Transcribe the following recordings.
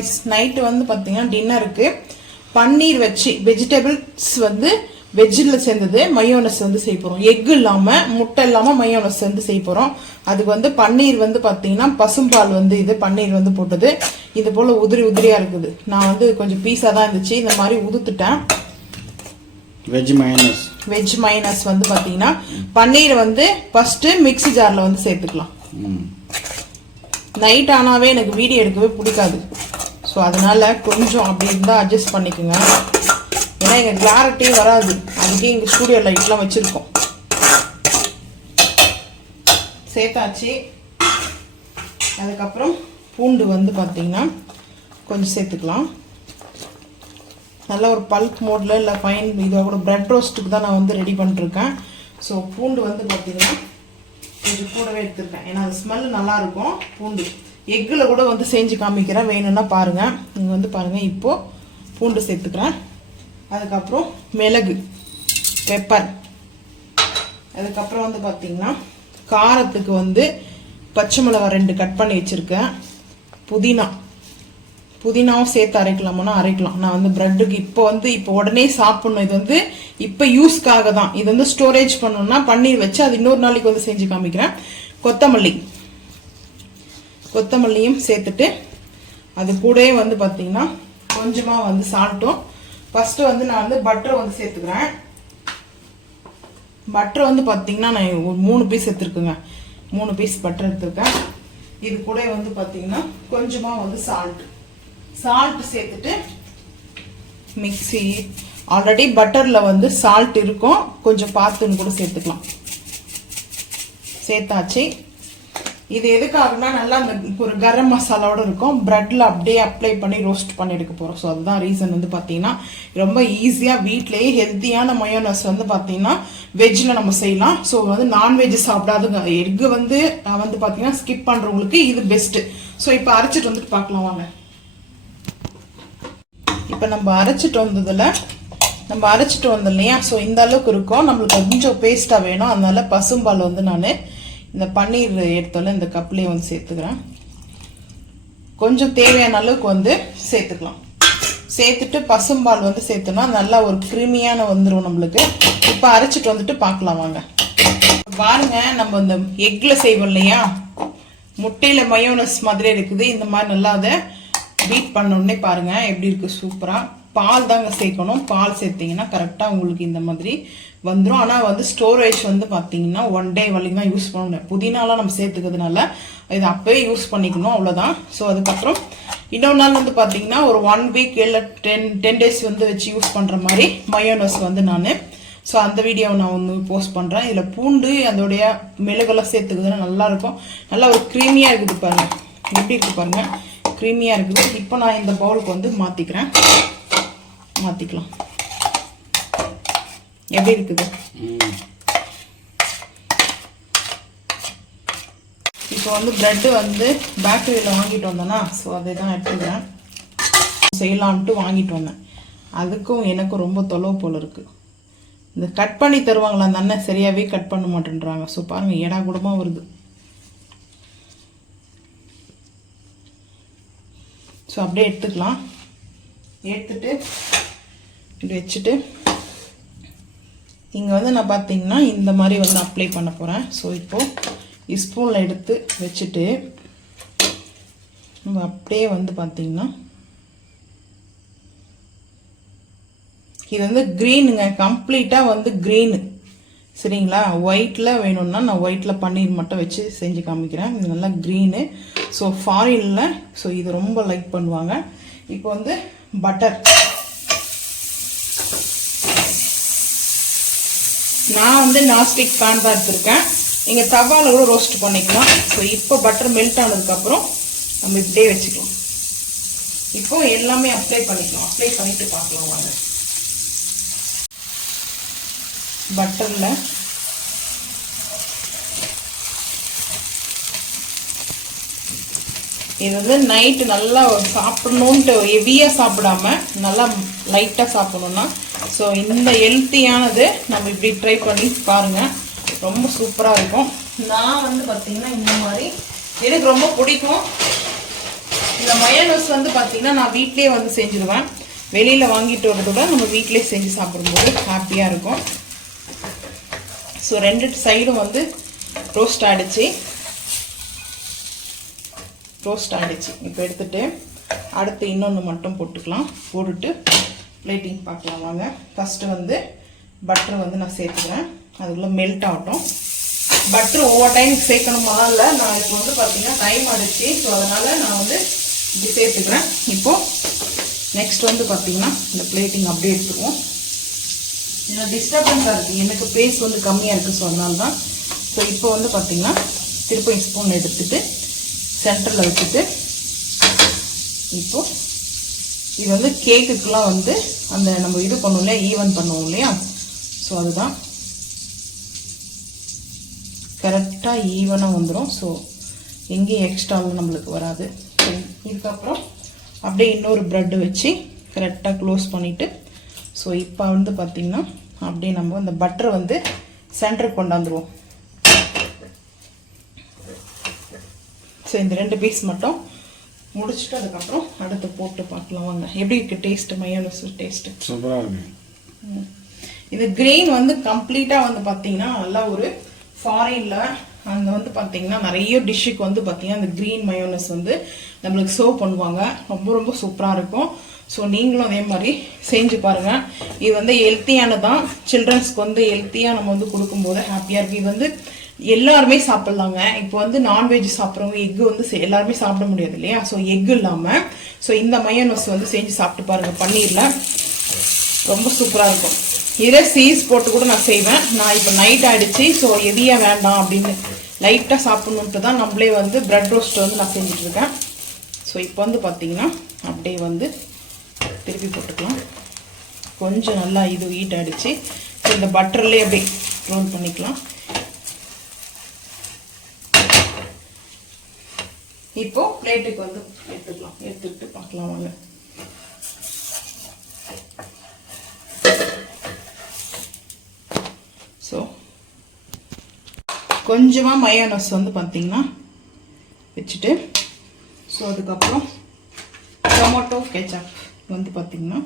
Guys night வந்து பார்த்தீங்கன்னா டின்னருக்கு பன்னீர் வச்சு வெஜிடபிள்ஸ் வந்து வெஜ்ஜில் சேர்ந்தது மயோனஸ் வந்து செய்ய போகிறோம் எக் இல்லாமல் முட்டை இல்லாமல் மயோனஸ் வந்து செய்ய போகிறோம் அதுக்கு வந்து பன்னீர் வந்து பார்த்தீங்கன்னா பசும்பால் வந்து இது பன்னீர் வந்து போட்டது. இது போல் உதிரி உதிரியாக இருக்குது. நான் வந்து கொஞ்சம் பீஸாக தான் இருந்துச்சு. இந்த மாதிரி உதுத்துட்டேன். வெஜ் மயனஸ் வெஜ் மைனஸ் வந்து பார்த்தீங்கன்னா பன்னீர் வந்து ஃபஸ்ட்டு மிக்ஸி ஜாரில் வந்து சேர்த்துக்கலாம். நைட் ஆனாவே எனக்கு வீடியோ எடுக்கவே பிடிக்காது. ஸோ அதனால கொஞ்சம் அப்படி இருந்தால் அட்ஜஸ்ட் பண்ணிக்கோங்க. ஏன்னா எங்கள் கிளாரிட்டியே வராது. அதுக்கே எங்கள் ஸ்டூடியோ லைட்லாம் வச்சுருக்கோம். சேர்த்தாச்சு. அதுக்கப்புறம் பூண்டு வந்து பார்த்திங்கன்னா கொஞ்சம் சேர்த்துக்கலாம். நல்ல ஒரு பல்ப் மோடில் இல்லை ஃபைன் இதை கூட ப்ரெட் ரோஸ்ட்டுக்கு தான் நான் வந்து ரெடி பண்ணிட்டுருக்கேன். ஸோ பூண்டு வந்து பார்த்திங்கன்னா கொஞ்சம் கூடவே எடுத்துருக்கேன் ஏன்னா அது ஸ்மெல் நல்லாயிருக்கும் பூண்டு. எக்கில் கூட வந்து செஞ்சு காமிக்கிறேன். வேணும்னா பாருங்கள் நீங்கள் வந்து பாருங்கள் இப்போது பூண்டு சேர்த்துக்கிறேன். அதுக்கப்புறம் மிளகு பெப்பர் அதுக்கப்புறம் வந்து பார்த்தீங்கன்னா காரத்துக்கு வந்து பச்சை மிளகாய் ரெண்டு கட் பண்ணி வச்சுருக்கேன். புதினா. புதினாவும் சேர்த்து அரைக்கலாமான்னா அரைக்கலாம். நான் வந்து ப்ரெட்டுக்கு இப்போ வந்து இப்போ உடனே சாப்பிட்ணும். இது வந்து இப்போ யூஸ்க்காக தான் இது வந்து ஸ்டோரேஜ் பண்ணணும்னா பன்னீர் வச்சு அது இன்னொரு நாளைக்கு வந்து செஞ்சு காமிக்கிறேன். கொத்தமல்லி. கொத்தமல்லியும் சேர்த்துட்டு அது கூடவே வந்து பார்த்தீங்கன்னா கொஞ்சமாக வந்து சால்ட்டும். ஃபஸ்ட்டு வந்து நான் வந்து பட்டரை வந்து சேர்த்துக்கிறேன். பட்டர் வந்து பார்த்தீங்கன்னா நான் ஒரு மூணு பீஸ் எடுத்துருக்குங்க. மூணு பீஸ் பட்டர் எடுத்துருக்கேன். இது கூட வந்து பார்த்தீங்கன்னா கொஞ்சமாக வந்து சால்ட் சால்ட் சேர்த்துட்டு மிக்சி ஆல்ரெடி பட்டரில் வந்து சால்ட் இருக்கும். கொஞ்சம் பார்த்துன்னு கூட சேர்த்துக்கலாம். சேர்த்தாச்சு. இது எதுக்காகனா நல்லா அந்த ஒரு கரம் மசாலாவோட இருக்கும். ப்ரெட்டில் அப்படியே அப்ளை பண்ணி ரோஸ்ட் பண்ணி எடுக்க போகிறோம் ஸோ அதுதான் ரீசன் வந்து பார்த்தீங்கன்னா ரொம்ப ஈஸியாக வீட்டிலேயே ஹெல்த்தியான மயோனஸ் வந்து பார்த்தீங்கன்னா வெஜ்ஜில் நம்ம செய்யலாம். ஸோ வந்து நான்வெஜ் சாப்பிடாதுங்க. எக்கு வந்து நான் வந்து பார்த்தீங்கன்னா ஸ்கிப் பண்ணுறவங்களுக்கு இது பெஸ்ட்டு ஸோ இப்போ அரைச்சிட்டு வந்துட்டு பார்க்கலாம் வாங்க. இப்போ நம்ம அரைச்சிட்டு வந்ததில் நம்ம அரைச்சிட்டு வந்தோம் இல்லையா? ஸோ இந்த அளவுக்கு இருக்கும். நம்மளுக்கு கொஞ்சம் பேஸ்ட்டாக வேணும். அதனால பசும்பால் வந்து நான் இந்த பன்னீர் எடுத்தோன்னே இந்த கப்லேயே வந்து சேர்த்துக்கிறேன். கொஞ்சம் தேவையான அளவுக்கு வந்து சேர்த்துக்கலாம். சேர்த்துட்டு பசும்பால் வந்து சேர்த்தோன்னா நல்லா ஒரு கிருமியான வந்துடும் நம்மளுக்கு. இப்போ அரைச்சிட்டு வந்துட்டு பார்க்கலாம் வாங்க. பாருங்க நம்ம இந்த எக்கில் செய்வோம் இல்லையா? முட்டையில் மயோனஸ் மாதிரி இருக்குது. இந்த மாதிரி நல்லா அதை பீட் பண்ண உடனே பாருங்கள் எப்படி இருக்குது சூப்பராக பால் தாங்க சேர்க்கணும். பால் சேர்த்தீங்கன்னா கரெக்டாக உங்களுக்கு இந்த மாதிரி வந்துடும் ஆனால் வந்து ஸ்டோரேஜ் வந்து பார்த்தீங்கன்னா ஒன் டே வரைக்கும் தான் யூஸ் பண்ணணும். புதினாலாம் நம்ம சேர்த்துக்கிறதுனால இது அப்போவே யூஸ் பண்ணிக்கணும். அவ்வளோதான் ஸோ அதுக்கப்புறம் இன்னொரு நாள் வந்து பார்த்தீங்கன்னா ஒரு ஒன் வீக் இல்லை டென் டென் டேஸ் வந்து வச்சு யூஸ் பண்ணுற மாதிரி மயோனஸ் வந்து நான். ஸோ அந்த வீடியோவை நான் வந்து போஸ்ட் பண்ணுறேன் இதில் பூண்டு அதோடைய மெழுகெல்லாம் சேர்த்துக்குதுன்னா நல்லாயிருக்கும் நல்லா ஒரு க்ரீமியாக இருக்குது பாருங்கள் எப்படி இருக்குது பாருங்கள் க்ரீமியாக இருக்குது. இப்போ நான் இந்த பவுலுக்கு வந்து மாற்றிக்கிறேன் மாற்றிக்கலாம் எப்படி இருக்குது? இப்போ வந்து ப்ரெட்டு வந்து பேக்கரியில் வாங்கிட்டு வந்தேன்னா ஸோ அதை தான் எடுத்துக்கிறேன். செய்யலான்ட்டு வாங்கிட்டு வந்தேன். அதுக்கும் எனக்கும் ரொம்ப தொலைவு போல் இருக்குது இந்த கட் பண்ணி தருவாங்களா அந்த அண்ணன் சரியாகவே கட் பண்ண மாட்டேன்றாங்க. ஸோ பாருங்கள் ஏடா கூடமாக வருது. ஸோ அப்படியே எடுத்துக்கலாம். எடுத்துட்டு இப்படி வச்சுட்டு இங்கே வந்து நான் பார்த்தீங்கன்னா இந்த மாதிரி வந்து அப்ளை பண்ண போகிறேன் ஸோ இப்போது ஸ்பூனில் எடுத்து வச்சுட்டு நம்ம அப்படியே வந்து பார்த்தீங்கன்னா இது வந்து க்ரீனுங்க கம்ப்ளீட்டாக வந்து க்ரீனு சரிங்களா? ஒயிட்டில் வேணும்னா நான் ஒயிட்டில் பன்னீர் மட்டும் வச்சு செஞ்சு காமிக்கிறேன். இது நல்லா க்ரீனு ஸோ ஃபாரினில் ஸோ இது ரொம்ப லைக் பண்ணுவாங்க. இப்போ வந்து பட்டர் நான் வந்து நாஸ்டிக் பேன் தான் எடுத்திருக்கேன் நீங்கள் தவாவில் கூட ரோஸ்ட் பண்ணிக்கலாம். ஸோ இப்போ பட்டர் மெல்ட் ஆனதுக்கப்புறம் நம்ம இப்படியே வச்சுக்கலாம். இப்போ எல்லாமே அப்ளை பண்ணிக்கலாம். அப்ளை பண்ணிட்டு பார்க்கலாம் வாங்க. பட்டரில் இது வந்து நைட்டு நல்லா சாப்பிடணுன்ட்டு ஹெவியாக சாப்பிடாம நல்லா லைட்டாக சாப்பிடணுன்னா ஸோ இந்த ஹெல்த்தியானது நம்ம இப்படி ட்ரை பண்ணி பாருங்கள் ரொம்ப சூப்பராக இருக்கும். நான் வந்து பார்த்திங்கன்னா இந்த மாதிரி எனக்கு ரொம்ப பிடிக்கும். இந்த மயோனஸ் வந்து பார்த்திங்கன்னா நான் வீட்லயே வந்து செஞ்சுருவேன். வெளியில் வாங்கிட்டு வரதோட நம்ம வீட்டிலே செஞ்சு சாப்பிடும்போது ஹாப்பியாக இருக்கும். ஸோ ரெண்டு சைடும் வந்து ரோஸ்ட் ஆடிச்சு ரோஸ்ட் ஆடிச்சு இப்போ எடுத்துகிட்டு அடுத்து இன்னொன்று மட்டும் போட்டுக்கலாம். போட்டுட்டு பிளேட்டிங் பார்க்கலாம் வாங்க. ஃபஸ்ட்டு வந்து பட்டர் வந்து நான் சேர்த்துக்கிறேன். அதுக்குள்ளே மெல்ட் ஆகட்டும். பட்டர் ஒவ்வொரு டைம் சேர்க்கணுமா? இல்லை நான் இப்போ வந்து பார்த்தீங்கன்னா டைம் அடிச்சு ஸோ அதனால் நான் வந்து இப்படி சேர்த்துக்கிறேன். இப்போது நெக்ஸ்ட் வந்து பார்த்தீங்கன்னா இந்த பிளேட்டிங் அப்படியே எடுத்துக்குவோம். இதில் டிஸ்டர்பன்ஸாக இருக்குது எனக்கு பேஸ் வந்து கம்மியாக இருக்குது ஸோ அதனால தான் ஸோ இப்போ வந்து பார்த்தீங்கன்னா திருப்பி ஸ்பூன் எடுத்துட்டு சென்டரில் வச்சுட்டு இப்போது இது வந்து கேக்குக்கெலாம் வந்து அந்த நம்ம இது பண்ணுவோம் இல்லையா? ஈவன் பண்ணுவோம் இல்லையா? ஸோ அதுதான். கரெக்டாக ஈவனாக வந்துடும் ஸோ எங்கேயும் எக்ஸ்ட்ராவும் நம்மளுக்கு வராது. இதுக்கப்புறம் அப்படியே இன்னொரு ப்ரெட்டு வச்சு கரெக்டாக க்ளோஸ் பண்ணிவிட்டு ஸோ இப்போ வந்து பார்த்திங்கன்னா அப்படியே நம்ம அந்த பட்டரை வந்து சென்டருக்கு கொண்டாந்துருவோம் ஸோ இந்த ரெண்டு பீஸ் மட்டும் முடிச்சுட்டு அதுக்கப்புறம் அடுத்து போட்டு பார்க்கலாம் வாங்க. எப்படி இருக்கு டேஸ்ட் மயோனஸ் டேஸ்ட்டு சூப்பராக இருக்கு. இது கிரீன் வந்து கம்ப்ளீட்டாக வந்து பார்த்தீங்கன்னா நல்லா ஒரு ஃபாரின்ல அங்கே வந்து பார்த்தீங்கன்னா நிறைய டிஷ்ஷுக்கு வந்து பார்த்தீங்கன்னா இந்த க்ரீன் மயோனஸ் வந்து நம்மளுக்கு சர்வ் பண்ணுவாங்க. ரொம்ப ரொம்ப சூப்பராக இருக்கும். ஸோ நீங்களும் அதே மாதிரி செஞ்சு பாருங்க. இது வந்து ஹெல்த்தியானதான் சில்ட்ரன்ஸ்க்கு வந்து ஹெல்த்தியாக நம்ம வந்து கொடுக்கும்போது ஹாப்பியாக இருக்கு. இது வந்து எல்லாருமே சாப்பிட்லாங்க. இப்போ வந்து நான்வெஜ் சாப்பிட்றவங்க எக் வந்து எல்லாருமே சாப்பிட முடியாது இல்லையா? ஸோ எக் இல்லாமல் ஸோ இந்த மயோனஸ் வந்து செஞ்சு சாப்பிட்டு பாருங்கள் பன்னீரில் ரொம்ப சூப்பராக இருக்கும். இதே சீஸ் போட்டு கூட நான் செய்வேன். நான் இப்போ நைட் ஆகிடுச்சு ஸோ எதையே வேண்டாம் அப்படின்னு லைட்டாக சாப்பிட்ணுன்ட்டு தான் நம்மளே வந்து ப்ரெட் ரோஸ்ட் வந்து நான் செஞ்சிட்ருக்கேன் ஸோ இப்போ வந்து பார்த்தீங்கன்னா அப்படியே வந்து திருப்பி போட்டுக்கலாம். கொஞ்சம் நல்லா இது ஹீட் ஆகிடுச்சு ஸோ இந்த பட்டர்லேயே அப்படியே ரோல் பண்ணிக்கலாம். இப்போ பிளேட்டுக்கு வந்து எடுத்துக்கலாம். எடுத்துக்கிட்டு பார்க்கலாம் வாங்க. ஸோ கொஞ்சமாக மயோனஸ் வந்து பார்த்தீங்கன்னா வச்சுட்டு ஸோ அதுக்கப்புறம் டொமேட்டோ கெச்சப் வந்து பார்த்தீங்கன்னா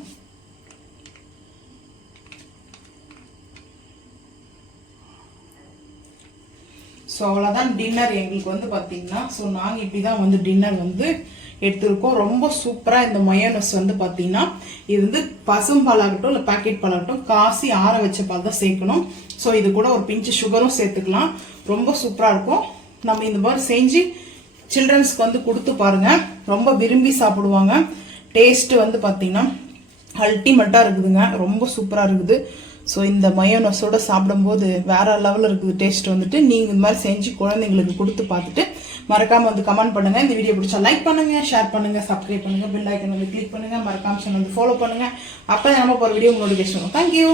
ஸோ அவ்வளோதான் டின்னர் எங்களுக்கு வந்து பார்த்தீங்கன்னா ஸோ நாங்கள் இப்படி தான் வந்து டின்னர் வந்து எடுத்திருக்கோம். ரொம்ப சூப்பராக இந்த மயோனஸ் வந்து பார்த்தீங்கன்னா இது வந்து பசும் பாலாகட்டும் இல்லை பாக்கெட் பாலாகட்டும் காசி ஆற வச்ச பால் தான் சேர்க்கணும். ஸோ இது கூட ஒரு பிஞ்சு சுகரும் சேர்த்துக்கலாம். ரொம்ப சூப்பராக இருக்கும். நம்ம இந்த மாதிரி செஞ்சு சில்ட்ரன்ஸ்க்கு வந்து கொடுத்து பாருங்க. ரொம்ப விரும்பி சாப்பிடுவாங்க. டேஸ்ட்டு வந்து பார்த்தீங்கன்னா அல்டிமேட்டாக இருக்குதுங்க. ரொம்ப சூப்பராக இருக்குது. ஸோ இந்த மயோனஸோட சாப்பிடும்போது வேற லெவலில் இருக்குது டேஸ்ட் வந்துட்டு. நீங்கள் இந்த மாதிரி செஞ்சு குழந்தைங்களுக்கு கொடுத்து பார்த்துட்டு மறக்காமல் வந்து கமெண்ட் பண்ணுங்க. இந்த வீடியோ பிடிச்சா லைக் பண்ணுங்க ஷேர் பண்ணுங்க சப்ஸ்கிரைப் பண்ணுங்க பெல் ஐக்கன் வந்து கிளிக் பண்ணுங்க. மறக்காம சேனல் வந்து ஃபாலோ பண்ணுங்க. அப்போ நம்ம போகிற வீடியோ நோட்டிஃபிகேஷன் தேங்க்யூ